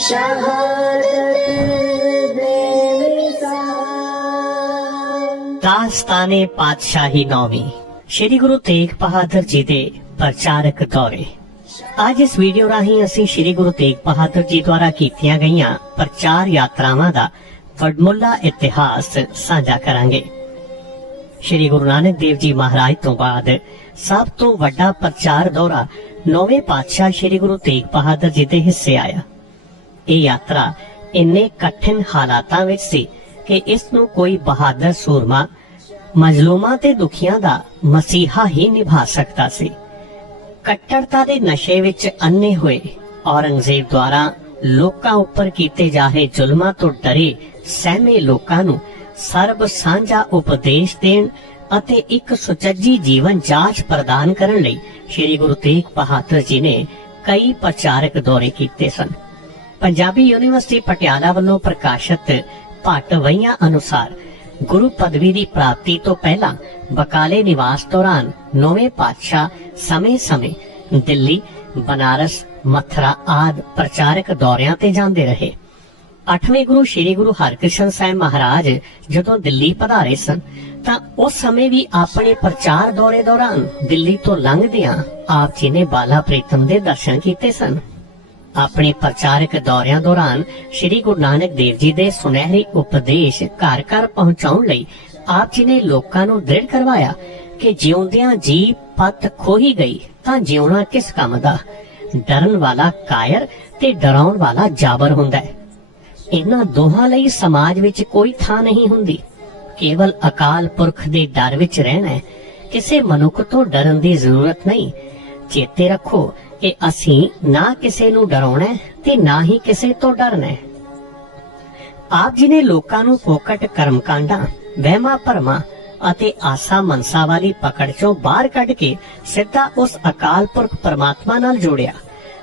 शहादत देवी सा ਦਾਸਤਾਨੇ ਪਾਤਸ਼ਾਹੀ ਨੌਵੀਂ ਸ੍ਰੀ ਗੁਰੂ ਤੇਗ ਬਹਾਦਰ ਜੀ ਦੇ ਪ੍ਰਚਾਰਕ ਦੌਰੇ ਅੱਜ ਇਸ ਵੀਡੀਓ ਰਾਹੀਂ ਅਸੀਂ ਸ੍ਰੀ ਗੁਰੂ ਤੇਗ ਬਹਾਦਰ ਜੀ ਦੁਆਰਾ ਕੀਤੀਆਂ ਗਈਆਂ ਪ੍ਰਚਾਰ ਯਾਤਰਾਵਾਂ ਦਾ ਵਡਮੁੱਲਾ ਇਤਿਹਾਸ ਸਾਂਝਾ ਕਰਾਂਗੇ ਸ੍ਰੀ ਗੁਰੂ ਨਾਨਕ ਦੇਵ ਜੀ ਮਹਾਰਾਜ ਤੋਂ ਬਾਅਦ ਸਭ ਤੋਂ ਵੱਡਾ ਪ੍ਰਚਾਰ ਦੌਰਾ ਨੌਵੇਂ ਪਾਤਸ਼ਾਹ ਸ੍ਰੀ ਗੁਰੂ ਤੇਗ ਬਹਾਦਰ ਜੀ ਦੇ ਹਿੱਸੇ ਆਇਆ ਇਹ ਯਾਤਰਾ ਇੰਨੇ ਕਠਿਨ ਹਾਲਾਤਾਂ ਵਿੱਚ ਸੀ ਕਿ ਇਸ ਨੂੰ ਕੋਈ ਬਹਾਦਰ ਸੂਰਮਾ, ਮਜਲੂਮਾਂ ਤੇ ਦੁਖੀਆਂ ਦਾ ਮਸੀਹਾ ਹੀ ਨਿਭਾ ਸਕਦਾ ਸੀ। ਕੱਟੜਤਾ ਦੇ ਨਸ਼ੇ ਵਿੱਚ ਅੰਨੇ ਹੋਏ ਔਰੰਗਜ਼ੇਬ ਦੁਆਰਾ ਲੋਕਾਂ ਉੱਪਰ ਕੀਤੇ ਜਾ ਰਹੇ ਜ਼ੁਲਮਾਂ ਤੋਂ ਡਰੇ ਸਹਿਮੇ ਲੋਕਾਂ ਨੂੰ ਸਰਬ ਸਾਂਝਾ ਉਪਦੇਸ਼ ਦੇਣ ਅਤੇ ਇੱਕ ਸੁਚੱਜੀ ਜੀਵਨ ਜਾਂਚ ਪ੍ਰਦਾਨ ਕਰਨ ਲਈ ਸ੍ਰੀ ਗੁਰੂ ਤੇਗ ਬਹਾਦਰ ਜੀ ਨੇ ਕਈ ਪ੍ਰਚਾਰਕ ਦੌਰੇ ਕੀਤੇ ਸਨ। ਪੰਜਾਬੀ ਯੂਨੀਵਰਸਿਟੀ ਪਟਿਆਲਾ ਵੱਲੋਂ ਪ੍ਰਕਾਸ਼ਿਤ ਭੱਟਵਈਆਂ ਅਨੁਸਾਰ ਗੁਰੂ ਪਦਵੀ ਦੀ ਪ੍ਰਾਪਤੀ ਤੋਂ ਪਹਿਲਾਂ ਬਕਾਲੇ ਨਿਵਾਸ ਦੌਰਾਨ ਨੌਵੇਂ ਪਾਤਸ਼ਾਹ ਸਮੇਂ-ਸਮੇਂ ਦਿੱਲੀ, ਬਨਾਰਸ, ਮਥੁਰਾ ਆਦ ਪ੍ਰਚਾਰਕ ਦੌਰਿਆਂ ਤੇ ਜਾਂਦੇ ਰਹੇ। ਅੱਠਵੇਂ ਗੁਰੂ ਸ੍ਰੀ ਗੁਰੂ ਹਰਕ੍ਰਿਸ਼ਨ ਸਾਹਿਬ ਮਹਾਰਾਜ ਜਦੋਂ ਦਿੱਲੀ ਪਧਾਰੇ ਸਨ, ਤਾਂ ਉਸ ਸਮੇਂ ਵੀ ਆਪਣੇ ਪ੍ਰਚਾਰ ਦੌਰੇ ਦੌਰਾਨ ਦਿੱਲੀ ਤੋਂ ਲੰਘਦਿਆਂ ਆਪ ਜੀ ਨੇ ਬਾਲਾ ਪ੍ਰੀਤਮ ਦੇ ਦਰਸ਼ਨ ਕੀਤੇ ਸਨ। ਆਪਣੇ ਪ੍ਰਚਾਰਕ ਦੌਰਿਆਂ ਦੌਰਾਨ ਸ੍ਰੀ ਗੁਰੂ ਨਾਨਕ ਦੇਵ ਜੀ ਦੇ ਸੁਨਹਿਰੀ ਉਪਦੇਸ਼ ਘਰ ਘਰ ਪਹੁੰਚਾਉਣ ਲਈ ਆਪ ਜੀ ਨੇ ਲੋਕਾਂ ਨੂੰ ਦ੍ਰਿੜ ਕਰਵਾਇਆ ਕਿ ਜਿਉਂਦਿਆਂ ਜੀ ਪਤ ਖੋਹੀ ਗਈ ਤਾਂ ਜਿਉਣਾ ਕਿਸ ਕੰਮ ਦਾ? ਡਰਨ ਵਾਲਾ ਕਾਇਰ ਤੇ ਡਰਾਉਣ ਵਾਲਾ ਜਾਬਰ ਹੁੰਦਾ ਹੈ। ਇਹਨਾਂ ਦੋਹਾਂ ਲਈ ਸਮਾਜ ਵਿੱਚ ਕੋਈ ਥਾਂ ਨਹੀਂ ਹੁੰਦੀ। ਕੇਵਲ ਅਕਾਲ ਪੁਰਖ ਦੇ ਡਰ ਵਿੱਚ ਰਹਿਣਾ ਕਿਸੇ ਮਨੁੱਖ ਤੋਂ ਡਰਨ ਦੀ ਜ਼ਰੂਰਤ ਨਹੀਂ। ਚੇਤੇ ਰੱਖੋ ਕਿ ਅਸੀਂ ਨਾ ਕਿਸੇ ਨੂੰ ਡਰਾਉਣਾ ਤੇ ਨਾ ਹੀ ਕਿਸੇ ਤੋਂ ਡਰਨਾ ਆਪ ਜੀ ਨੇ ਲੋਕਾਂ ਨੂੰ ਫੋਕਟ ਕਰਮਕਾਂਡਾਂ, ਵਹਿਮਾਂ ਭਰਮਾਂ ਅਤੇ ਆਸਾ ਮਨਸਾ ਵਾਲੀ ਪਕੜ ਚੋਂ ਬਾਹਰ ਕੱਢ ਕੇ ਸਿੱਧਾ ਉਸ ਅਕਾਲ ਪੁਰਖ ਪਰਮਾਤਮਾ ਨਾਲ ਜੋੜਿਆ।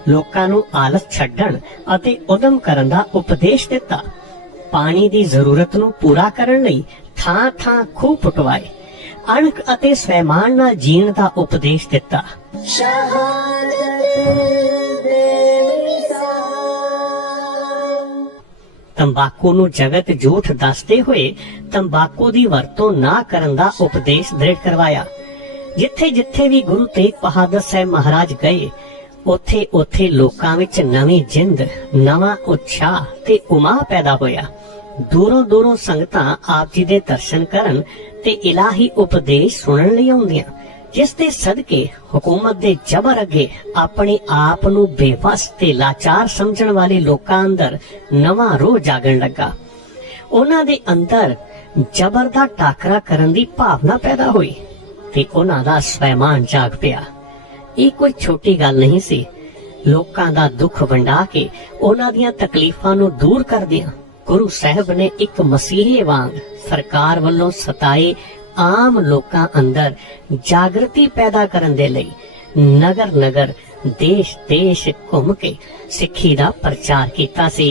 ਲੋਕਾਂ ਨੂੰ ਆਲਸ ਛੱਡਣ ਅਤੇ ਉਦਮ ਕਰਨ ਦਾ ਉਪਦੇਸ਼ ਦਿੱਤਾ। ਪਾਣੀ ਦੀ ਜ਼ਰੂਰਤ ਨੂੰ ਪੂਰਾ ਕਰਨ ਲਈ ਥਾਂ ਥਾਂ ਖੂਹ ਪਟਵਾਏ। ਅਣਖ ਅਤੇ ਸਵੈਮਾਨ ਨਾਲ ਜੀਣ ਦਾ ਉਪਦੇਸ਼ ਦਿੱਤਾ। ਸ਼ਹਾਦਤ ਤੰਬਾਕੂ ਨੂੰ ਜਗਤ ਝੂਠ ਦੱਸਦੇ ਹੋਏ ਤੰਬਾਕੂ ਦੀ ਵਰਤੋਂ ਨਾ ਕਰਨ ਦਾ ਉਪਦੇਸ਼ ਦ੍ਰਿੜ ਕਰਵਾਇਆ। ਜਿੱਥੇ ਜਿੱਥੇ ਵੀ ਗੁਰੂ ਤੇਗ ਬਹਾਦਰ ਸਾਹਿਬ ਮਹਾਰਾਜ ਗਏ ਉੱਥੇ ਉੱਥੇ ਲੋਕਾਂ ਵਿੱਚ ਨਵੀਂ ਜਿੰਦ, ਨਵਾਂ ਉਤਸ਼ਾਹ ਤੇ ਉਮਾ ਪੈਦਾ ਹੋਇਆ। ਦੂਰੋਂ ਦੂਰੋਂ ਸੰਗਤਾਂ ਆਪ ਜੀ ਦੇ ਦਰਸ਼ਨ ਕਰਨ ਤੇ ਇਲਾਹੀ ਉਪਦੇਸ਼ ਸੁਣਨ ਲਈ ਆਉਂਦੀਆਂ। ਜਿਸ ਦੇ ਸਦਕੇ ਹਕੂਮਤ ਦੇ ਜ਼ਬਰ ਅੱਗੇ ਆਪਣੇ ਆਪ ਨੂੰ ਬੇਵਸ ਤੇ ਲਾਚਾਰ ਸਮਝਣ ਵਾਲੇ ਲੋਕਾਂ ਅੰਦਰ ਨਵਾਂ ਰੋਹ ਜਾਗਣ ਲੱਗਾ। ਉਹਨਾਂ ਦੇ ਅੰਦਰ ਜ਼ਬਰ ਦਾ ਟਾਕਰਾ ਕਰਨ ਦੀ ਭਾਵਨਾ ਪੈਦਾ ਹੋਈ ਤੇ ਉਹਨਾਂ ਦਾ ਸਵੈਮਾਨ ਜਾਗ ਪਿਆ। ਇਹ ਕੋਈ ਛੋਟੀ ਗੱਲ ਨਹੀਂ ਸੀ। ਲੋਕਾਂ ਦਾ ਦੁੱਖ ਵੰਡਾ ਕੇ ਉਹਨਾਂ ਦੀਆਂ ਤਕਲੀਫਾਂ ਨੂੰ ਦੂਰ ਕਰਦਿਆਂ ਗੁਰੂ ਸਾਹਿਬ ਨੇ ਇੱਕ ਮਸੀਹੇ ਵਾਂਗ ਸਰਕਾਰ ਵੱਲੋਂ ਸਤਾਏ ਆਮ ਲੋਕਾਂ ਅੰਦਰ ਜਾਗਰਤੀ ਪੈਦਾ ਕਰਨ ਦੇ ਲਈ ਨਗਰ ਨਗਰ ਦੇਸ਼ ਦੇਸ਼ ਘੁੰਮ ਕੇ ਸਿੱਖੀ ਦਾ ਪ੍ਰਚਾਰ ਕੀਤਾ ਸੀ।